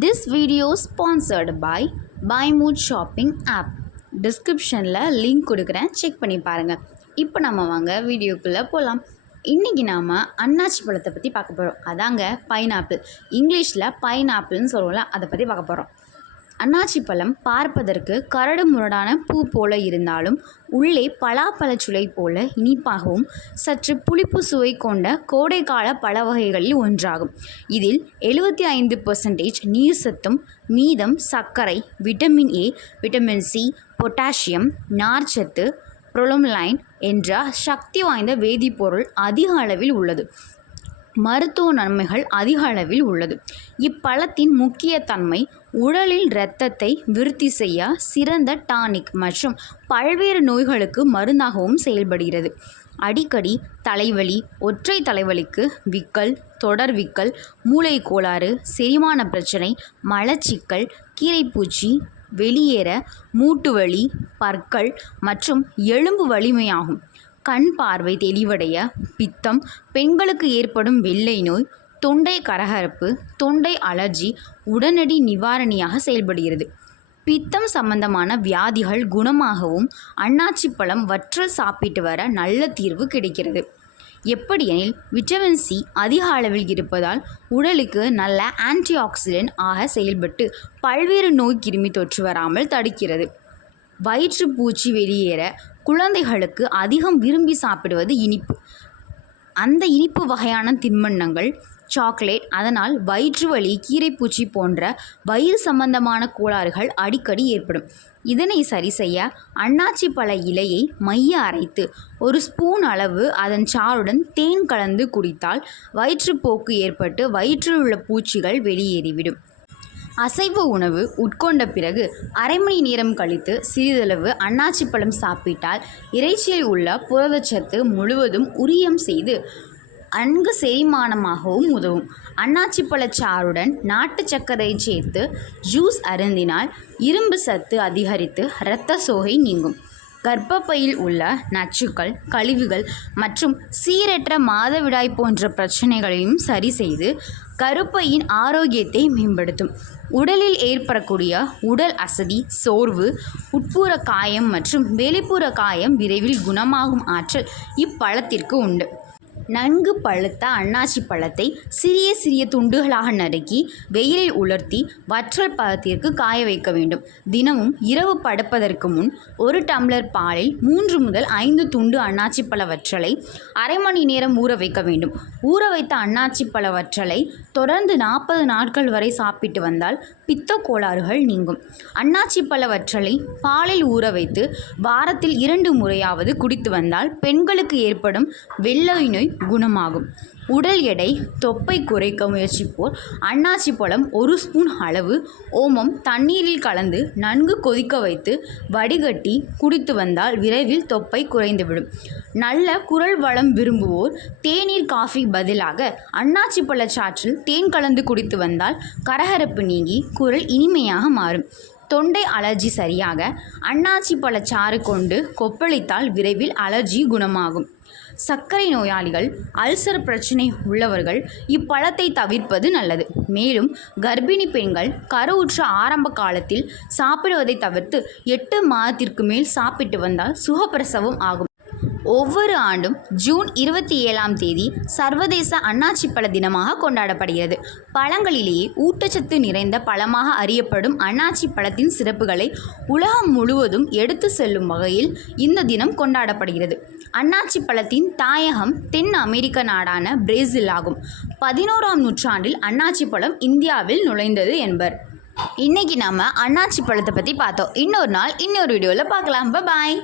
This video sponsored by BuyMood shopping app. டிஸ்கிரிப்ஷனில் link கொடுக்குறேன், check பண்ணி பாருங்கள். இப்போ நம்ம வாங்க வீடியோக்குள்ளே போகலாம். இன்றைக்கி நாம் அன்னாச்சி பழத்தை பற்றி பார்க்க போகிறோம். அதாங்க பைனாப்பிள், இங்கிலீஷில் பைனாப்பிள்னு சொல்லுவோம்ல, அதை பற்றி பார்க்க போகிறோம். அன்னாச்சி பழம் பார்ப்பதற்கு கரடு முரடான பூ போல இருந்தாலும் உள்ளே பலாப்பழச்சுளை போல இனிப்பாகவும் சற்று புளிப்பு சுவை கொண்ட கோடைக்கால பழ வகைகளில் ஒன்றாகும். இதில் 75% நீர் சத்தும் மீதம் சர்க்கரை, vitamin A, vitamin C, potassium, நார்ச்சத்து, புரோலமைன் என்ற சக்தி வாய்ந்த வேதிப்பொருள் அதிக அளவில் உள்ளது. மருத்துவ நன்மைகள் அதிக அளவில் உள்ளது. இப்பழத்தின் முக்கிய தன்மை உடலில் இரத்தத்தை விருத்தி செய்ய சிறந்த டானிக் மற்றும் பல்வேறு நோய்களுக்கு மருந்தாகவும் செயல்படுகிறது. அடிக்கடி தலைவலி, ஒற்றை தலைவலிக்கு, விக்கல், தொடர் விக்கல், மூளை கோளாறு, செரிமான பிரச்சனை, மலச்சிக்கல், கீரைப்பூச்சி வெளியேற, மூட்டுவலி, பற்கள் மற்றும் எலும்பு வலிமையாகும். கண் பார்வை தெளிவடைய, பித்தம், பெண்களுக்கு ஏற்படும் வெள்ளை நோய், தொண்டை கரகரப்பு, தொண்டை அலர்ஜி உடனடி நிவாரணியாக செயல்படுகிறது. பித்தம் சம்பந்தமான வியாதிகள் குணமாகவும் அன்னாச்சி பழம் வற்றல் சாப்பிட்டு வர நல்ல தீர்வு கிடைக்கிறது. எப்படியெனில் விட்டமின் சி அதிக அளவில் இருப்பதால் உடலுக்கு நல்ல ஆன்டி ஆக்சிடென்ட் ஆக செயல்பட்டு பல்வேறு நோய் கிருமி தொற்று வராமல் தடுக்கிறது. வயிற்றுப்பூச்சி வெளியேற, குழந்தைகளுக்கு அதிகம் விரும்பி சாப்பிடுவது இனிப்பு. அந்த இனிப்பு வகையான தின்பண்டங்கள், சாக்லேட். அதனால் வயிற்று வலி, கீரைப்பூச்சி போன்ற வயிறு சம்பந்தமான கோளாறுகள் அடிக்கடி ஏற்படும். இதனை சரி செய்ய அன்னாச்சி பழ இலையை மைய அரைத்து 1 ஸ்பூன் அளவு அதன் சாறுடன் தேன் கலந்து குடித்தால் வயிற்றுப்போக்கு ஏற்பட்டு வயிற்றில் உள்ள பூச்சிகள் வெளியேறிவிடும். அசைவ உணவு உட்கொண்ட பிறகு அரை மணி நேரம் கழித்து சிறிதளவு அன்னாச்சி பழம் சாப்பிட்டால் இறைச்சியில் உள்ள புரதச்சத்து முழுவதும் உரியம் செய்து நன்கு செரிமானமாகவும் உதவும். அன்னாச்சி பழச்சாறுடன் நாட்டு சர்க்கரை சேர்த்து ஜூஸ் அருந்தினால் இரும்பு சத்து அதிகரித்து இரத்த சோகை நீங்கும். கர்ப்பப்பையில் உள்ள நச்சுக்கள், கழிவுகள் மற்றும் சீரற்ற மாதவிடாய் போன்ற பிரச்சனைகளையும் சரி செய்து கருப்பையின் ஆரோக்கியத்தை மேம்படுத்தும். உடலில் ஏற்படக்கூடிய உடல் அசதி, சோர்வு, உட்புற காயம் மற்றும் வெளிப்புற காயம் விரைவில் குணமாகும் ஆற்றல் இப்பழத்திற்கு உண்டு. நன்கு பழுத்த அன்னாச்சி பழத்தை சிறிய சிறிய துண்டுகளாக நறுக்கி வெயிலில் உலர்த்தி வற்றல் பதத்திற்கு காய வைக்க வேண்டும். தினமும் இரவு படுப்பதற்கு முன் 1 டம்ளர் பாலில் 3 முதல் 5 துண்டு அன்னாச்சி பழ வற்றலை அரை மணி நேரம் ஊற வைக்க வேண்டும். ஊற வைத்த அன்னாச்சி பழ வற்றலை தொடர்ந்து 40 நாட்கள் வரை சாப்பிட்டு வந்தால் பித்த கோளாறுகள் நீங்கும். அன்னாச்சி பழ வற்றலை பாலில் ஊற வைத்து வாரத்தில் 2 முறையாவது குடித்து வந்தால் பெண்களுக்கு ஏற்படும் வெள்ளை நோய் குணமாகும். உடல் எடை, தொப்பை குறைக்க முயற்சிப்போர் அன்னாச்சி பழம் 1 ஸ்பூன் அளவு ஓமம் தண்ணீரில் கலந்து நன்கு கொதிக்க வைத்து வடிகட்டி குடித்து வந்தால் விரைவில் தொப்பை குறைந்துவிடும். நல்ல குரல் வளம் விரும்புவோர் தேநீர், காஃபி பதிலாக அன்னாச்சி பழச்சாற்றில் தேன் கலந்து குடித்து வந்தால் கரகரப்பு நீங்கி குரல் இனிமையாக மாறும். தொண்டை அலர்ஜி சரியாக அன்னாச்சி பழச்சாறு கொண்டு கொப்பளித்தால் விரைவில் அலர்ஜி குணமாகும். சர்க்கரை நோயாளிகள், அல்சர் பிரச்சனை உள்ளவர்கள் இப்பழத்தை தவிர்ப்பது நல்லது. மேலும் கர்ப்பிணி பெண்கள் கருவுற்ற ஆரம்ப காலத்தில் சாப்பிடுவதை தவிர்த்து 8 மாதத்திற்கு மேல் சாப்பிட்டு வந்தால் சுகப்பிரசவம் ஆகும். ஒவ்வொரு ஆண்டும் ஜூன் 27ஆம் தேதி சர்வதேச அன்னாச்சி பழ தினமாக கொண்டாடப்படுகிறது. பழங்களிலேயே ஊட்டச்சத்து நிறைந்த பழமாக அறியப்படும் அன்னாச்சி பழத்தின் சிறப்புகளை உலகம் முழுவதும் எடுத்து செல்லும் வகையில் இந்த தினம் கொண்டாடப்படுகிறது. அன்னாச்சி பழத்தின் தாயகம் தென் அமெரிக்க நாடான பிரேசில் ஆகும். 11ஆம் நூற்றாண்டில் அன்னாச்சி பழம் இந்தியாவில் நுழைந்தது என்பர். இன்னைக்கு நாம அன்னாச்சி பழத்தை பற்றி பார்த்தோம். இன்னொரு நாள் இன்னொரு வீடியோவில் பார்க்கலாம். பாய்.